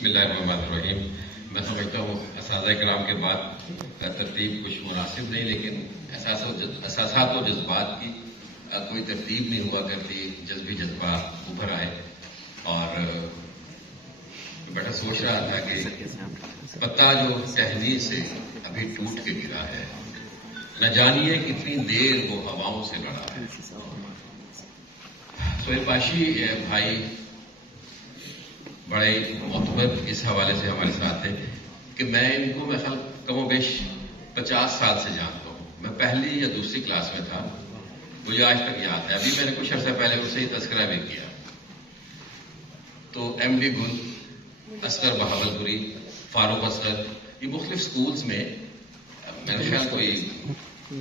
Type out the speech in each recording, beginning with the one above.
بسم اللہ الرحمن الرحیم. میں سمجھتا ہوں اساتذہ کرام کے بعد ترتیب کچھ مناسب نہیں، لیکن احساسات و جذبات کی کوئی ترتیب نہیں ہوا کرتی. جذبی جذبہ ابھر آئے اور بیٹا سوچ رہا تھا کہ پتا جو ٹہنی سے ابھی ٹوٹ کے گرا ہے، نہ جانیے کتنی دیر وہ ہواؤں سے لڑا ہے. سہیل پاشی بھائی بڑے معتبر اس حوالے سے ہمارے ساتھ تھے کہ میں ان کو خیال کم و بیش 50 سال سے جانتا ہوں. میں پہلی یا دوسری کلاس میں تھا، مجھے آج تک یاد ہے. ابھی میں نے کچھ عرصہ پہلے ان سے ہی تذکرہ بھی کیا. تو ایم ڈی گل، اصغر بہاولپوری، فاروق اصغر، یہ مختلف سکولز میں میرا خیال کوئی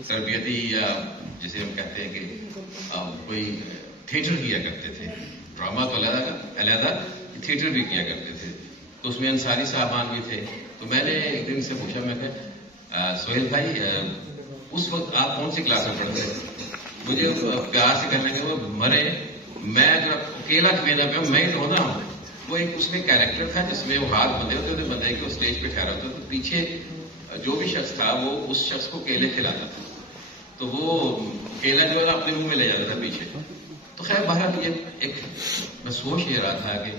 تربیتی یا جسے ہم کہتے ہیں کہ کوئی تھیٹر کیا کرتے تھے. ڈرامہ تو علیحدہ تھیٹر بھی کیا کرتے تھے. تو اس میں انصاری صاحبان بھی تھے. تو میں نے ایک دن سے پوچھا، میں کہ سہیل بھائی اس وقت آپ کون سی کلاس میں پڑھتے تھے؟ مجھے پیار سے کہنے کہ وہ مرے، میں اگر اکیلا کھیلنا پہ میں ہی تو ہوتا ہوں. وہ ایک اس میں کیریکٹر تھا جس میں وہ ہاتھ بندھے ہوتے تھے، بندھے کے وہ اسٹیج پہ ٹھہرا ہوتا. تو پیچھے جو بھی شخص تھا وہ اس شخص کو کیلے کھلاتا تھا. تو وہ کیلا جو ہے اپنے منہ میں لے جاتا تھا پیچھے. تو خیر بہرحال یہ ایک میں سوچ یہ رہا تھا کہ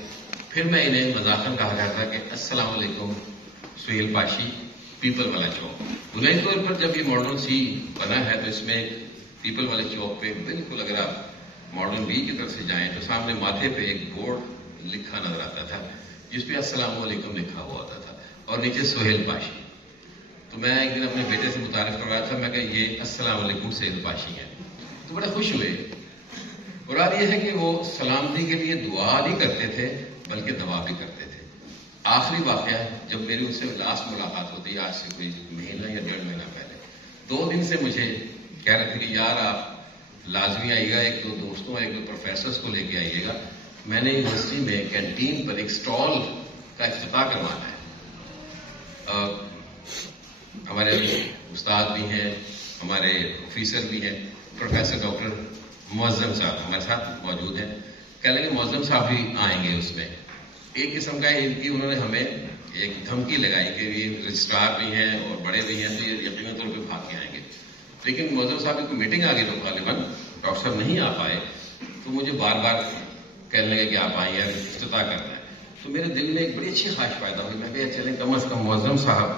پھر میں انہیں مذاقاً کہا کرتا کہ السلام علیکم سہیل پاشی، پیپل والا چوک. بنیادی طور پر جب یہ ماڈرن سی بنا ہے تو اس میں پیپل والے چوک پہ بالکل اگر آپ ماڈرن بی کی طرف سے جائیں تو سامنے ماتھے پہ ایک بورڈ لکھا نظر آتا تھا جس پہ السلام علیکم لکھا ہوا ہوتا تھا اور نیچے سہیل پاشی. تو میں ایک دن اپنے بیٹے سے متعارف کر رہا تھا، میں کہ یہ السلام علیکم سہیل پاشی ہے. تو بڑے خوش ہوئے. اور آج یہ ہے کہ وہ سلامتی کے لیے دعا نہیں کرتے تھے بلکہ دوا بھی کرتے تھے. آخری واقعہ جب میری ان سے لاسٹ ملاقات ہوتی ہے آج سے کوئی مہینہ یا 1.5 مہینہ پہلے، 2 دن سے مجھے کہہ رہے تھے کہ یار آپ لازمی آئیے گا، 1-2 دوستوں 1-2 پروفیسرز کو لے کے آئیے گا. میں نے یونیورسٹی میں کینٹین پر ایک اسٹال کا افتتاح کروانا ہے. ہمارے استاد بھی ہیں، ہمارے آفیسر بھی ہیں. پروفیسر ڈاکٹر معظم صاحب ہمارے ساتھ موجود ہیں. کہہ لیں گے معظم صاحب بھی آئیں گے. اس میں ایک قسم کا انہوں نے ہمیں ایک دھمکی لگائی کہ یہ رجسٹرار بھی ہیں اور بڑے بھی ہیں تو یہ یقینی طور پہ بھاگ کے آئیں گے. لیکن معظم صاحب کی کوئی میٹنگ آ گئی تو غالباً ڈاکٹر صاحب نہیں آ پائے. تو مجھے بار بار کہنے لگے کہ آپ آئیے، افتتاح کرنا ہے. تو میرے دل میں ایک بڑی اچھی خواہش پیدا ہوئی. میں کہ چلیں کم از کم معظم صاحب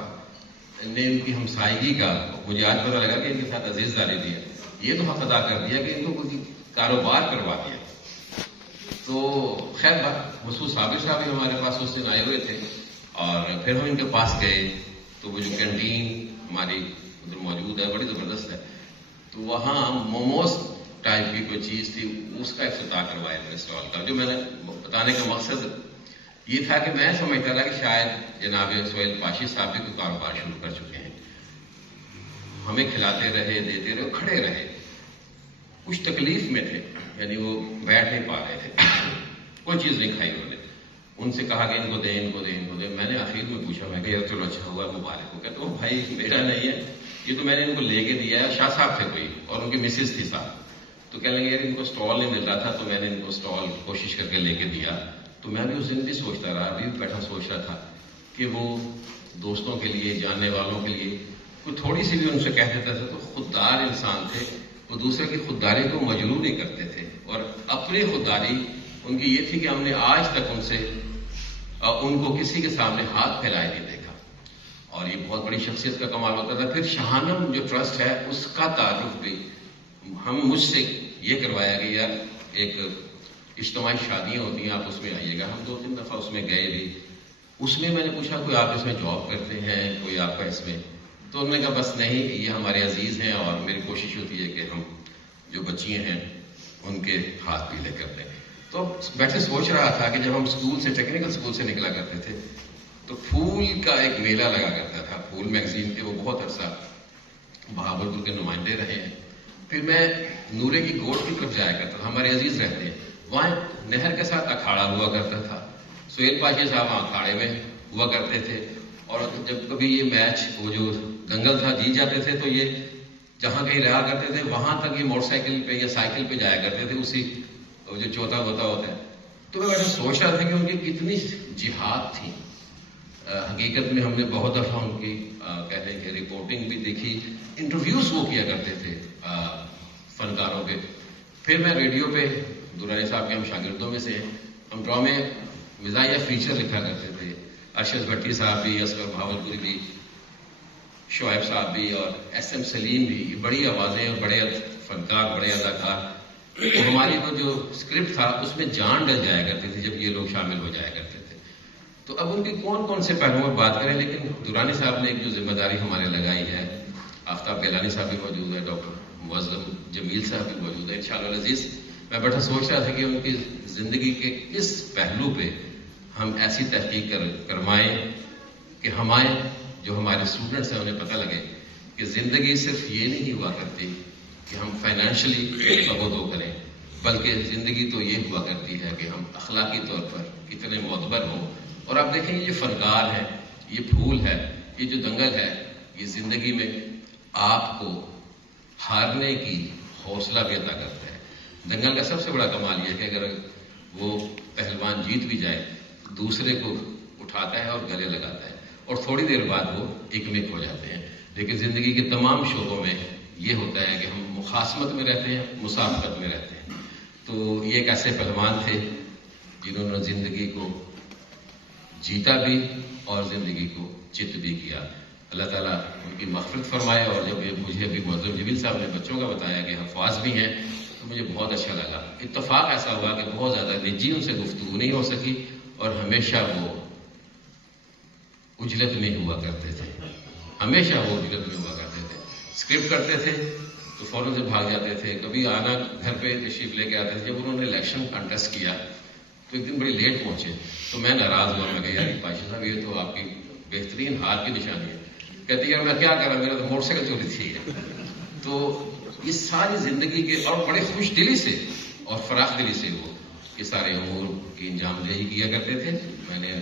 نے ان کی ہمسائیگی کا، مجھے آج پتا لگا کہ ان کے ساتھ عزیز داری دی ہے، یہ تو حق ادا کر دیا کہ ان کو کوئی کاروبار کروا دیا. تو خیر بات مسعود صابر صاحب بھی ہمارے پاس اس دن آئے ہوئے تھے اور پھر ہم ان کے پاس گئے. تو وہ جو کینٹین ہماری ادھر موجود ہے بڑی زبردست ہے. تو وہاں موموز ٹائپ کی کوئی چیز تھی، اس کا افتتاح کروایا میرے اسٹال کا. جو میں نے بتانے کا مقصد یہ تھا کہ میں سمجھتا تھا کہ شاید جناب سہیل پاشی صاحب بھی کوئی کاروبار شروع کر چکے ہیں. ہمیں کھلاتے رہے، دیتے رہے، کھڑے رہے. کچھ تکلیف میں تھے، یعنی وہ بیٹھ نہیں پا رہے تھے، کوئی چیز نہیں کھائی انہوں نے. ان سے کہا کہ ان کو دیں، ان کو دیں، ان کو دیں. میں نے آخر میں پوچھا، میں کہ یار چلو اچھا ہوا مبارک ہو. کہتے وہ بھائی میرا نہیں ہے، یہ تو میں نے ان کو لے کے دیا ہے. شاہ صاحب تھے کوئی اور ان کی مسز تھی صاحب. تو کہہ لیں گے یار ان کو اسٹال نہیں مل رہا تھا تو میں نے ان کو اسٹال کوشش کر کے لے کے دیا. تو میں بھی اس دن بھی سوچتا رہا، ابھی بیٹھا سوچ رہا تھا کہ وہ دوستوں کے لیے، جاننے والوں کے لیے کوئی تھوڑی سی بھی ان سے کہہ دیتا تھا تو خوددار انسان تھے. وہ دوسرے کی خودداری کو مجروح نہیں کرتے تھے اور اپنی خودداری ان کی یہ تھی کہ ہم نے آج تک ان کو کسی کے سامنے ہاتھ پھیلائے نہیں دیکھا. اور یہ بہت بڑی شخصیت کا کمال ہوتا تھا. پھر شاہانم جو ٹرسٹ ہے اس کا تعارف بھی مجھ سے یہ کروایا کہ یار ایک اجتماعی شادیاں ہوتی ہیں، آپ اس میں آئیے گا. ہم 2-3 دفعہ اس میں گئے بھی. اس میں میں نے پوچھا کوئی آپ اس میں جاب کرتے ہیں، کوئی آپ کا اس میں؟ تو انہوں نے کہا بس نہیں، یہ ہمارے عزیز ہیں اور میری کوشش ہوتی ہے کہ ہم جو بچیاں ہیں ان کے ہاتھ پیلے کر دیں. تو بیٹھے سوچ رہا تھا کہ جب ہم اسکول سے، ٹیکنیکل اسکول سے نکلا کرتے تھے تو پھول کا ایک میلہ لگا کرتا تھا. پھول میگزین کے وہ بہت عرصہ بہاولپور کے نمائندے رہے ہیں. پھر میں نورے کی گوٹ کی طرف جایا کرتا تھا، ہمارے عزیز رہتے ہیں وہاں. نہر کے ساتھ اکھاڑا ہوا کرتا تھا. سہیل پاشی صاحب وہاں اکھاڑے میں ہوا کرتے تھے. اور جب کبھی یہ میچ وہ جو دنگل تھا جیت جاتے تھے تو یہ جہاں کہیں رہا کرتے تھے وہاں تک یہ موٹر سائیکل پہ یا سائیکل پہ جایا کرتے تھے، اسی جو چوتھا ہوتا ہے. تو میں سوچ رہا تھا کہ ان کی کتنی جہاد تھی حقیقت میں ہم نے بہت دفعہ ان کی کہہ لیں کہ رپورٹنگ بھی دیکھی، انٹرویوز وہ کیا کرتے تھے فنکاروں کے. پھر میں ریڈیو پہ درانی صاحب کے ہم شاگردوں میں سے ہم ڈرامے مزاحیہ فیچر لکھا کرتے تھے. ارشد بھٹی صاحب بھی، اصغر بہاولپوری بھی، شعیب صاحب بھی اور ایس ایم سلیم بھی، یہ بڑی آوازیں اور بڑے فنکار، بڑے اداکار. اور ہماری وہ جو اسکرپٹ تھا اس میں جان ڈل جایا کرتی تھی جب یہ لوگ شامل ہو جایا کرتے تھے. تو اب ان کی کون کون سے پہلوؤں میں بات کریں، لیکن درانی صاحب نے ایک جو ذمہ داری ہمارے لگائی ہے، آفتاب گیلانی صاحب بھی موجود ہے، ڈاکٹر معظم جمیل صاحب بھی موجود ہے انشاءاللہ العزیز. میں بیٹھا سوچ رہا تھا کہ ان کی زندگی کے کس پہلو پہ ہم ایسی تحقیق کروائیں کہ ہمارے جو ہمارے اسٹوڈنٹس ہیں انہیں پتہ لگے کہ زندگی صرف یہ نہیں ہوا کرتی کہ ہم فائنینشلی ابو کریں، بلکہ زندگی تو یہ ہوا کرتی ہے کہ ہم اخلاقی طور پر کتنے معتبر ہوں. اور آپ دیکھیں یہ فنکار ہے، یہ پھول ہے، یہ جو دنگل ہے، یہ زندگی میں آپ کو ہارنے کی حوصلہ بھی عطا کرتا ہے. دنگل کا سب سے بڑا کمال یہ ہے کہ اگر وہ پہلوان جیت بھی جائے دوسرے کو اٹھاتا ہے اور گلے لگاتا ہے، اور تھوڑی دیر بعد وہ ایک ہو جاتے ہیں. لیکن زندگی کے تمام شعبوں میں یہ ہوتا ہے کہ ہم مخاصمت میں رہتے ہیں، مسابقت میں رہتے ہیں. تو یہ ایک ایسے پہلوان تھے جنہوں نے زندگی کو جیتا بھی اور زندگی کو چت بھی کیا. اللہ تعالیٰ ان کی مغفرت فرمائے. اور جب یہ مجھے ابھی معظم جمیل صاحب نے بچوں کا بتایا کہ حفاظ بھی ہیں تو مجھے بہت اچھا لگا. اتفاق ایسا ہوا کہ بہت زیادہ نجی ان سے گفتگو نہیں ہو سکی، اور ہمیشہ وہ اجلت میں ہوا کرتے تھے، ہمیشہ وہ اجلت میں ہوا کرتے تھے. اسکرپٹ کرتے تھے تو فوراً سے بھاگ جاتے تھے. کبھی آنا گھر پہ تشریف لے کے آتے تھے. جب انہوں نے الیکشن کنٹیسٹ کیا تو ایک دن بڑی لیٹ پہنچے تو میں ناراض ہوا. میں کہا یار پاشا صاحب یہ تو آپ کی بہترین ہار کی نشانی ہے. کہتے یار میں کیا کرا، میرا تو موٹر سائیکل چوری تھی. تو یہ ساری زندگی کے اور بڑے خوش دلی سے اور فراخ دلی سے وہ یہ سارے امور کی انجام دہی کیا کرتے تھے. میں نے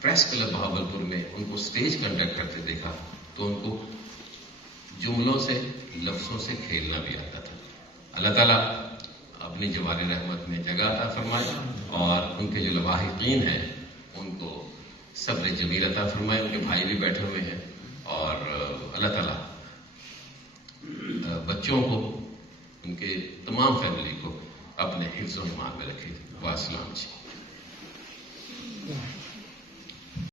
پریس کلب بہاولپور میں ان کو سٹیج کنڈکٹ کرتے دیکھا تو ان کو جملوں سے، لفظوں سے کھیلنا بھی آتا تھا. اللہ تعالیٰ اپنی جوار رحمت میں جگہ عطا فرمائے، اور ان کے جو لواحقین ہیں ان کو صبر جمیل عطا فرمائے. ان کے بھائی بھی بیٹھے ہوئے ہیں، اور اللہ تعالیٰ بچوں کو، ان کے تمام فیملی کو اپنے حفظ و ایمان میں رکھے. والسلام جی.